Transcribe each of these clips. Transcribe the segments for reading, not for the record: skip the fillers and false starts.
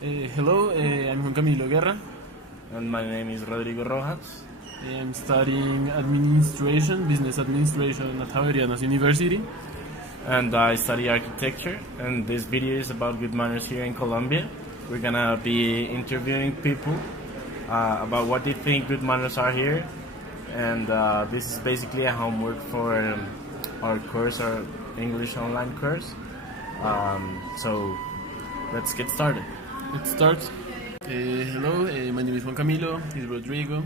Hello, I'm Juan Camilo Guerra. And my name is Rodrigo Rojas. I'm studying administration, business administration at Javerianas University. And I study architecture. And this video is about good manners here in Colombia. We're gonna be interviewing people about what they think good manners are here. And this is basically a homework for our course, our English online course. So let's get started. Let's start. Hello, my name is Juan Camilo, he's Rodrigo,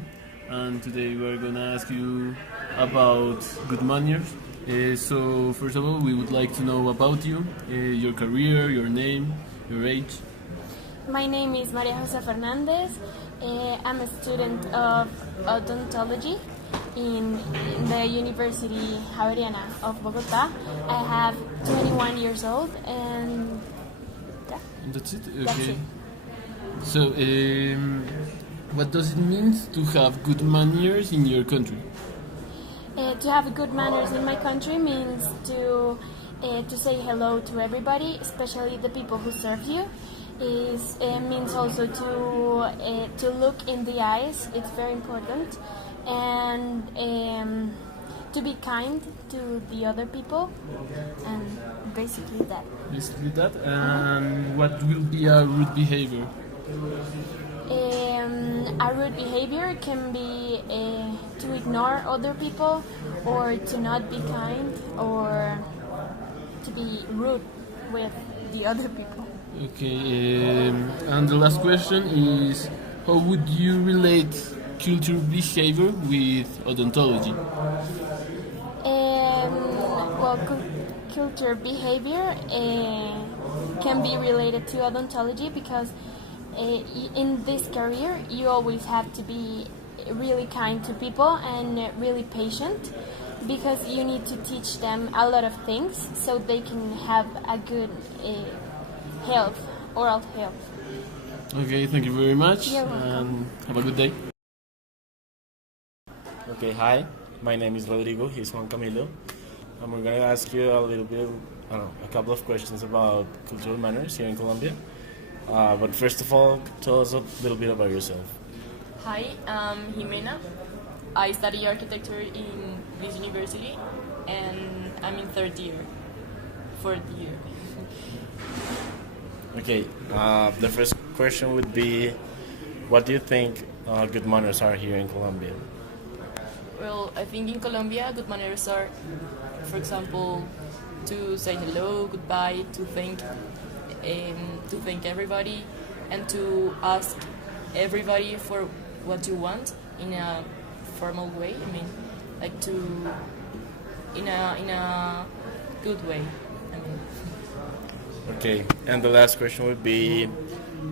and today we're gonna ask you about good manners. So first of all, we would like to know about you, your career, your name, your age. My name is Maria Jose Fernandez. I'm a student of odontology in the University Javeriana of Bogota. I have 21 years old and That's it? Okay. That's it. So, what does it mean to have good manners in your country? To have good manners in my country means to say hello to everybody, especially the people who serve you. Means also to look in the eyes. It's very important, and to be kind to the other people, and basically that. Basically that. And what will be a rude behavior? A rude behavior can be to ignore other people, or to not be kind, or to be rude with the other people. Okay. And the last question is, how would you relate cultural behavior with odontology? Well, culture behavior can be related to odontology because in this career you always have to be really kind to people and really patient, because you need to teach them a lot of things so they can have a good oral health. Okay, thank you very much. You're welcome. And have a good day. Okay, hi. My name is Rodrigo. He's Juan Camilo. And we're gonna ask you a little bit, a couple of questions about cultural manners here in Colombia. But first of all, tell us a little bit about yourself. Hi, I'm Jimena. I study architecture in this university, and I'm in fourth year. Okay, the first question would be, what do you think good manners are here in Colombia? Well, I think in Colombia, good manners are, for example, to say hello, goodbye, to thank everybody, and to ask everybody for what you want in a formal way. I mean, like in a good way. I mean. Okay, and the last question would be,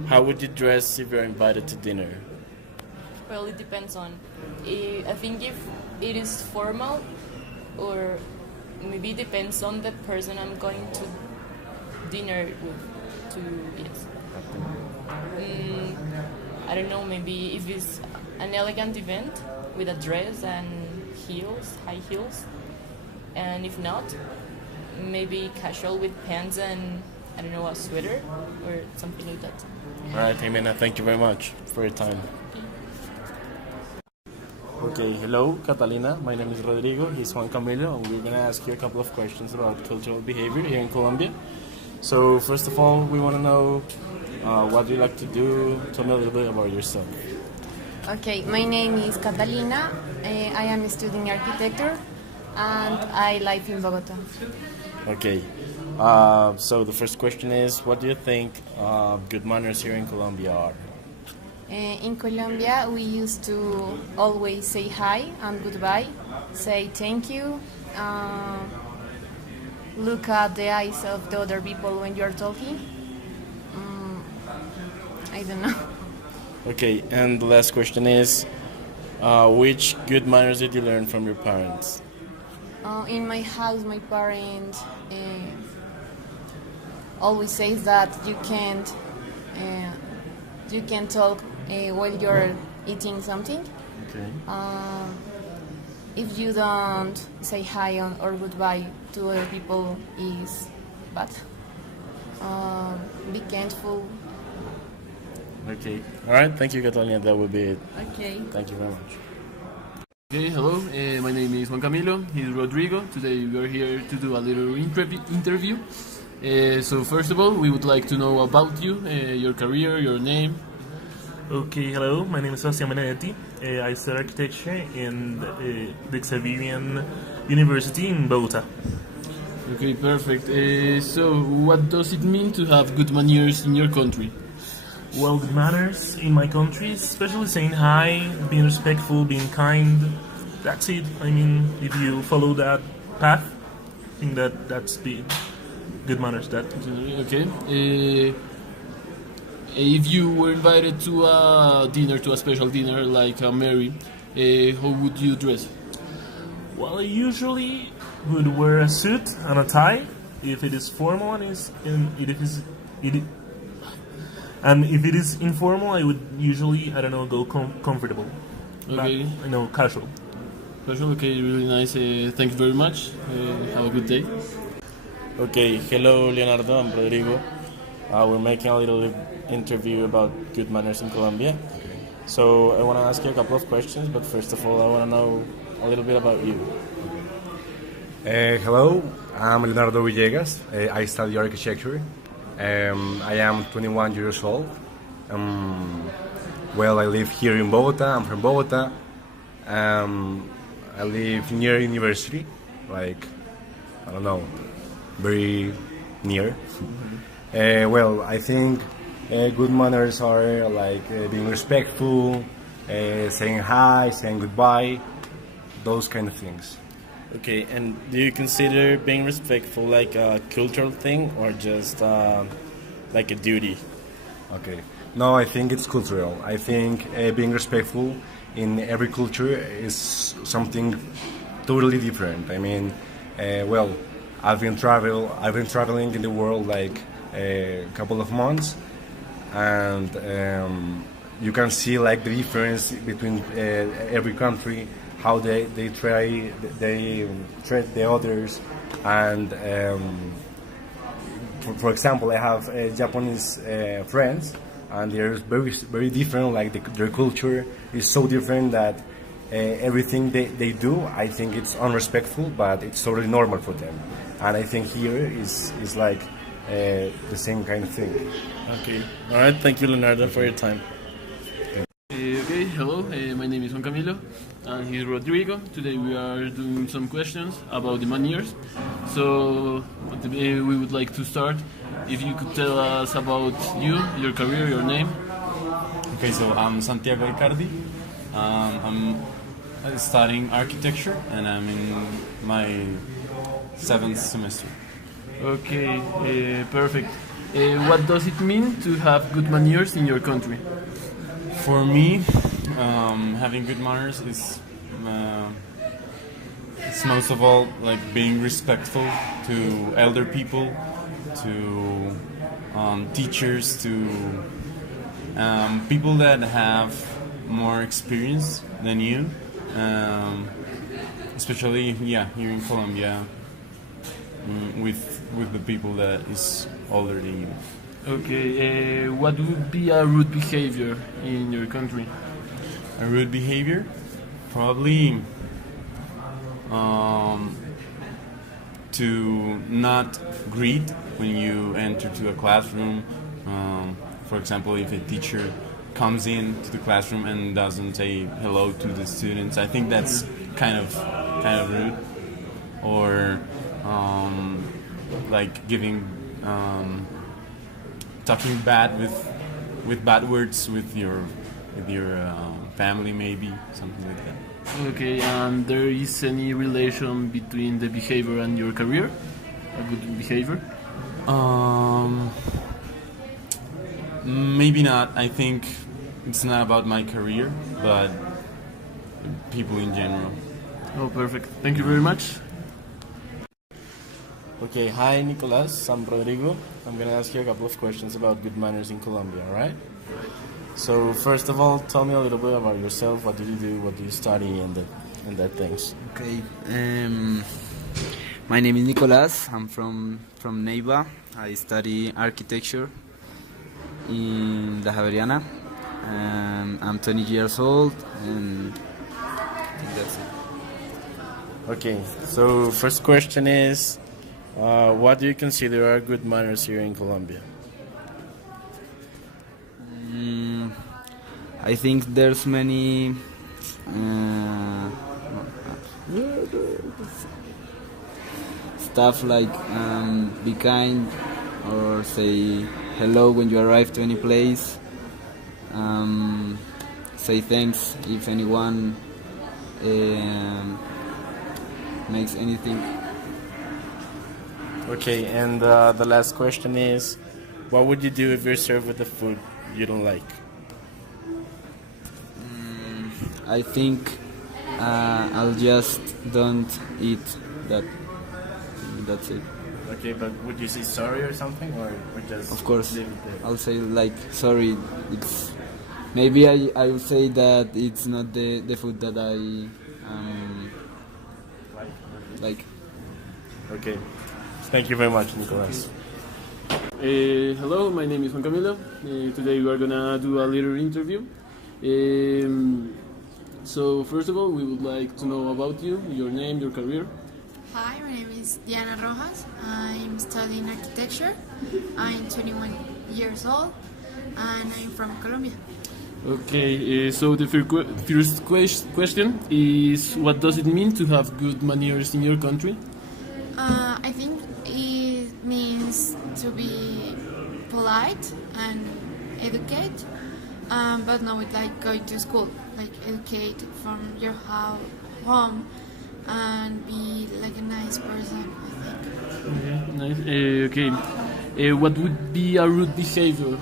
how would you dress if you're invited to dinner? Well, it depends on. I think if it is formal, or maybe it depends on the person I'm going to dinner with. Yes. I don't know. Maybe if it's an elegant event with a dress and heels, high heels, and if not, maybe casual with pants and I don't know, a sweater or something like that. All right, Jimena, thank you very much for your time. Okay, hello, Catalina. My name is Rodrigo. He's Juan Camilo, and we're going to ask you a couple of questions about cultural behavior here in Colombia. So, first of all, we want to know what you like to do. Tell me a little bit about yourself. Okay, my name is Catalina. I am studying architecture, and I live in Bogota. Okay, so the first question is, what do you think good manners here in Colombia are? In Colombia, we used to always say hi and goodbye, say thank you, look at the eyes of the other people when you're talking. I don't know. Okay, and the last question is, which good manners did you learn from your parents? In my house, my parents always say that you can't talk while you're eating something. Okay. If you don't say hi or goodbye to other people is bad. Be careful Okay. All right. Thank you, Catalina. That would be it. Okay. Thank you very much. Okay, hello. My name is Juan Camilo. He's Rodrigo. Today we are here to do a little interview. So first of all, we would like to know about you, your career, your name. Okay, hello. My name is Sebastián Benedetti. I study architecture in the Xavier University in Bogota. Okay, perfect. So what does it mean to have good manners in your country? Well, good manners in my country, especially saying hi, being respectful, being kind. That's it. I mean, if you follow that path, I think that's the good manners. That. Okay. If you were invited to a dinner, to a special dinner like a Mary, how would you dress? Well, I usually would wear a suit and a tie if it is formal and if it is informal, I would usually, I don't know, go comfortable. Okay. Casual. Casual, okay, really nice. Thank you very much. Have a good day. Okay. Hello, Leonardo. I'm Rodrigo. We're making a little interview about good manners in Colombia. So I want to ask you a couple of questions, but first of all, I want to know a little bit about you. Hello, I'm Leonardo Villegas. I study architecture. I am 21 years old. Well, I live here in Bogota. I'm from Bogota. I live near university, like, I don't know, very near. Well, I think good manners are like being respectful, saying hi, saying goodbye, those kind of things. Okay, and do you consider being respectful like a cultural thing or just like a duty? Okay. No, I think it's cultural. I think being respectful in every culture is something totally different. I mean, well, I've been traveling in the world like a couple of months, and you can see like the difference between every country, how they treat the others, and for example, I have Japanese friends, and they're very different. Like their culture is so different that everything they do, I think it's unrespectful, but it's totally normal for them. And I think here is like the same kind of thing. Okay. All right. Thank you, Leonardo, for your time. Okay, hello. My name is Juan Camilo, and he's Rodrigo. Today we are doing some questions about the manners. So we would like to start. If you could tell us about you, your career, your name. Okay, so I'm Santiago Icardi. I'm studying architecture, and I'm in my 7th semester. Okay, perfect. What does it mean to have good manners in your country? For me, having good manners is it's most of all like being respectful to elder people, to teachers, to people that have more experience than you, especially here in Colombia, with the people that is older than you. Okay, what would be a rude behavior in your country? A rude behavior? Probably to not greet when you enter to a classroom. For example, if a teacher comes in to the classroom and doesn't say hello to the students, I think that's kind of rude. Or like giving talking bad with bad words with your family, maybe something like that. Okay, and there is any relation between the behavior and your career? A good behavior? Maybe not. I think it's not about my career, but people in general. Oh, perfect. Thank you very much. Okay, hi Nicolas, I'm Rodrigo. I'm gonna ask you a couple of questions about good manners in Colombia, alright? So first of all, tell me a little bit about yourself. What do you do? What do you study? And that things. Okay. My name is Nicolas. I'm from Neiva. I study architecture in La Javeriana. I'm 20 years old, and I think that's it. Okay, so first question is, what do you consider are good manners here in Colombia? I think there's many stuff like be kind or say hello when you arrive to any place. Say thanks if anyone makes anything. Okay, and the last question is, what would you do if you're served with the food you don't like? I think I'll just don't eat that. That's it. Okay, but would you say sorry or something, or just Of course, leave it there? I'll say like sorry. It's maybe I will say that it's not the food that I like. Okay, thank you very much, Nicolas. Hello, my name is Juan Camilo. Today we are gonna do a little interview. So first of all, we would like to know about you, your name, your career. Hi, my name is Diana Rojas. I'm studying architecture. I'm 21 years old and I'm from Colombia. Okay, so the first question is, what does it mean to have good manners in your country? I think it means to be polite and educate, but not with like going to school, like educate from your home and be like a nice person, I think. Okay, nice. Okay, what would be a rude behavior?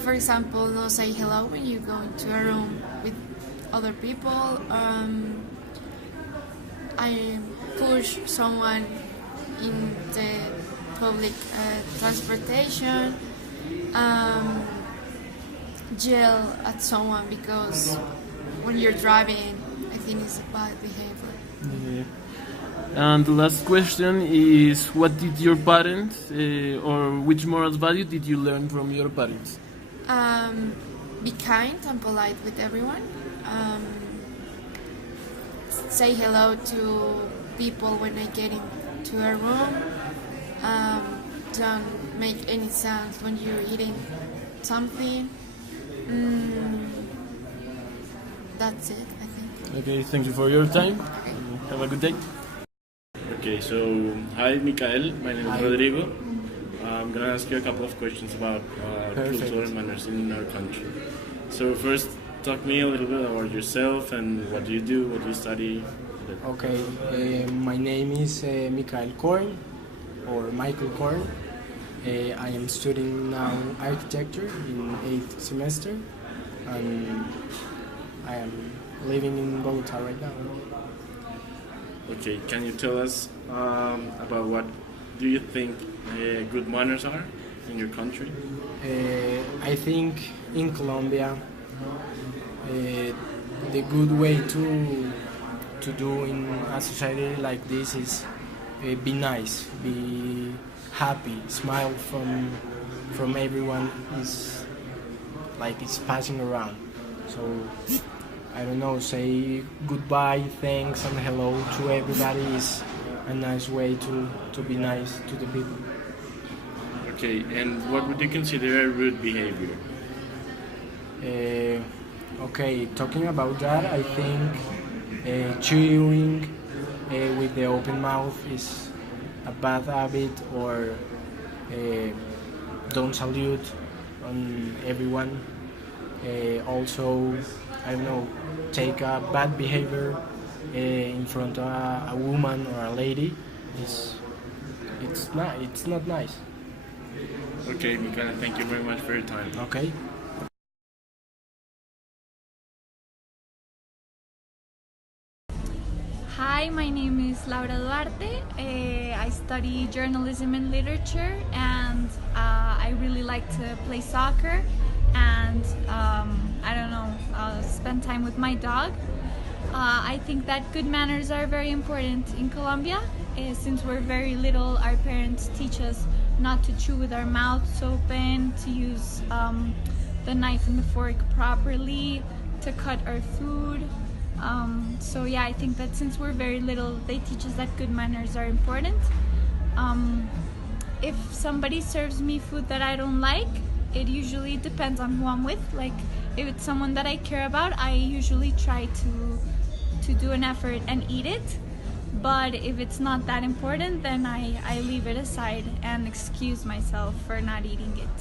For example, not say hello when you go into a room with other people. I push someone in the public transportation. Yell at someone because when you're driving, I think it's a bad behavior. Okay. And the last question is, what did your parents, or which moral value did you learn from your parents? Be kind and polite with everyone. Say hello to people when I get into a room. Don't make any sounds when you're eating something. That's it, I think. Okay, thank you for your time. Okay. Have a good day. Okay, so hi, Mikael. My name is Rodrigo. I'm gonna ask you a couple of questions about culture and manners in our country. So first, talk me a little bit about yourself and what do you do, what do you study. Okay, my name is Mikael Korn, or Michael Korn. I am studying now architecture in 8th semester, and I am living in Bogota right now. Okay, can you tell us about what do you think good manners are in your country? I think in Colombia, the good way to do in a society like this is be nice, be happy, smile from everyone is like it's passing around. So I don't know, say goodbye, thanks and hello to everybody is a nice way to be nice to the people. Okay, and what would you consider a rude behavior? Okay, talking about that, I think chewing with the open mouth is a bad habit, or don't salute on everyone. Also, I don't know, take a bad behavior in front of a woman or a lady. It's not nice. Okay, Mikael, thank you very much for your time. Okay. Hi, my name is Laura Duarte. I study journalism and literature, and I really like to play soccer and I don't know, spend time with my dog. I think that good manners are very important in Colombia. Since we're very little, our parents teach us not to chew with our mouths open, to use the knife and the fork properly, to cut our food. So yeah, I think that since we're very little, they teach us that good manners are important. If somebody serves me food that I don't like, it usually depends on who I'm with. Like, if it's someone that I care about, I usually try to do an effort and eat it. But if it's not that important, then I leave it aside and excuse myself for not eating it.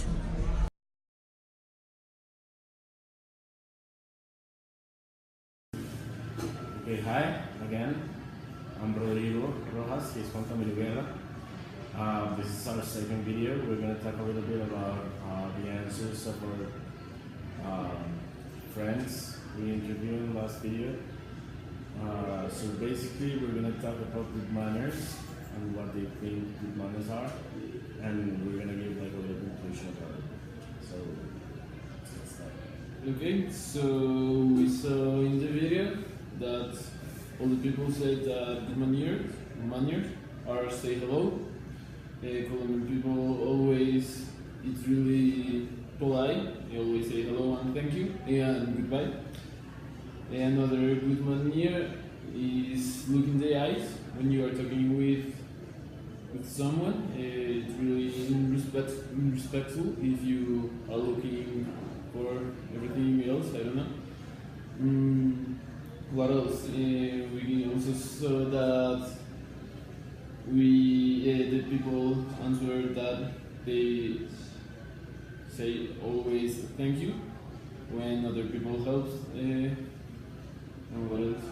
Okay, hi again. I'm Rodrigo Rojas. He's Juan Camilo Guerra. This is our second video. We're going to talk a little bit about the answers of our friends we interviewed in the last video. So basically, we're going to talk about good manners and what they think good manners are, and we're going to give like a little conclusion about it. So let's start. Okay, so we saw in the video that all the people said that good manners are say hello. Colombian people always, it's really polite. They always say hello and thank you and goodbye. Another good manner is look in the eyes when you are talking with someone. It's really respectful if you are looking for everything else. I don't know. What else? We also saw that the people answer that they say always thank you when other people help. And what else?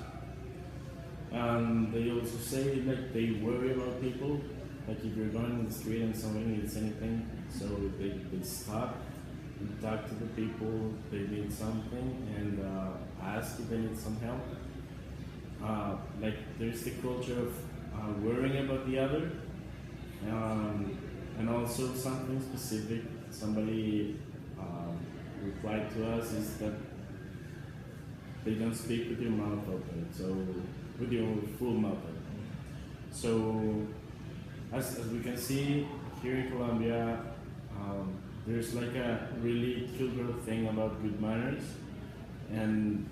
They also say like they worry about people. Like if you're going on the street and somebody needs anything, so they stop and talk to the people. They need something and ask if they need some help. Like there's the culture of worrying about the other, and also something specific. Somebody replied to us is that they don't speak with your mouth open, so with your full mouth open. So as we can see here in Colombia, there's like a really cultural thing about good manners, and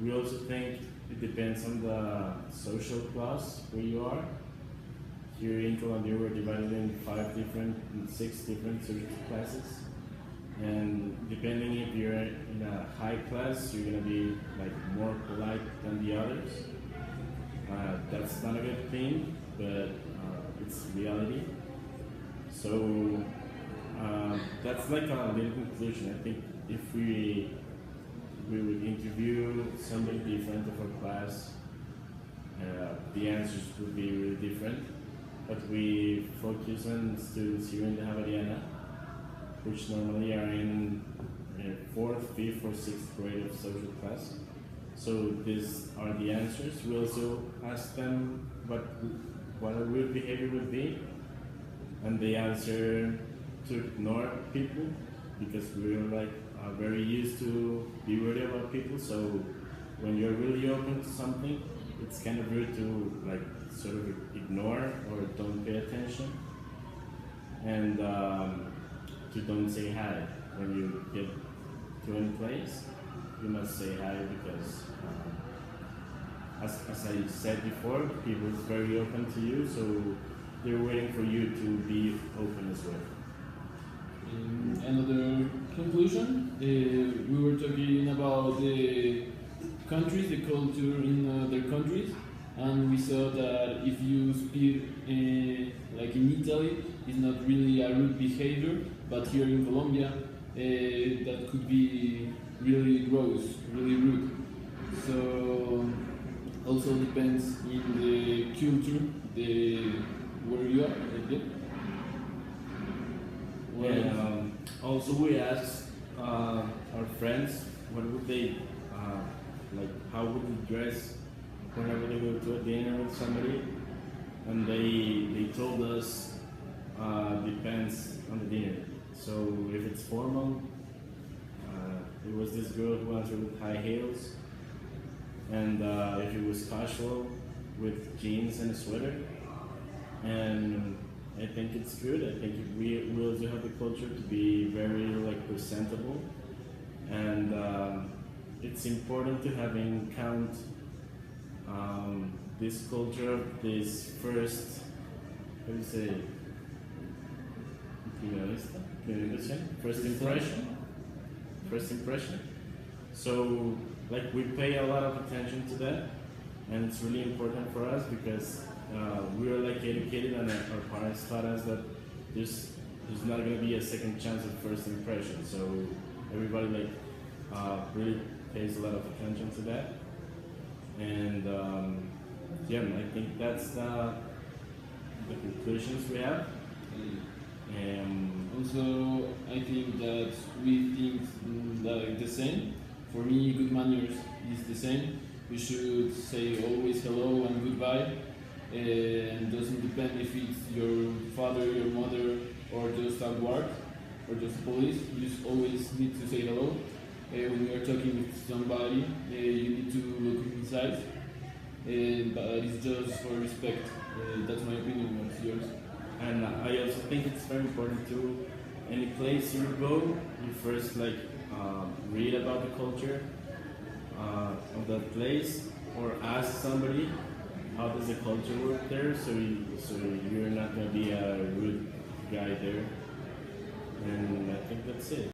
we also think it depends on the social class where you are. Here in Colombia, we're divided in 6 different social classes. And depending if you're in a high class, you're gonna be like more polite than the others. That's not a good thing, but it's reality. So that's like a little conclusion. I think if we would interview somebody different of our class, the answers would be really different. But we focus on students here in the Javeriana, which normally are in 4th, 5th, or 6th grade of social class. So these are the answers. We also ask them what a real behavior would be, and they answer to ignore people because we're like very used to be worried about people. So when you're really open to something, it's kind of rude to like sort of ignore or don't pay attention, and to don't say hi when you get to any place. You must say hi because, as I said before, people is very open to you, so they're waiting for you to be open as well. Another conclusion, we were talking about the countries, the culture in other countries, and we saw that if you speak like in Italy, it's not really a rude behavior, but here in Colombia, that could be really gross, really rude. So also depends in the culture, where you are. Also, we asked our friends what would they like, how would they dress whenever they go to a dinner with somebody, and they told us depends on the dinner. So if it's formal, there was this girl who answered with high heels, and if it was casual, with jeans and a sweater. And I think it's good. I think we also have the culture to be very like presentable and it's important to have in count this culture of this first, how do you say, first impression. So like we pay a lot of attention to that, and it's really important for us because we are like educated, and our parents taught us that there's not going to be a second chance of first impression. So everybody like really pays a lot of attention to that, and yeah, I think that's the conclusions we have. Also, I think that we think like the same. For me, good manners is the same. We should say always hello and goodbye, and doesn't depend if it's your father, your mother, or just a guard, or just police. You just always need to say hello. When you are talking with somebody, you need to look inside, but it's just for respect. That's my opinion. What's yours? And I also think it's very important to any place you go, you first like read about the culture of that place, or ask somebody how does the culture work there, so you're not gonna be a rude guy there. And I think that's it.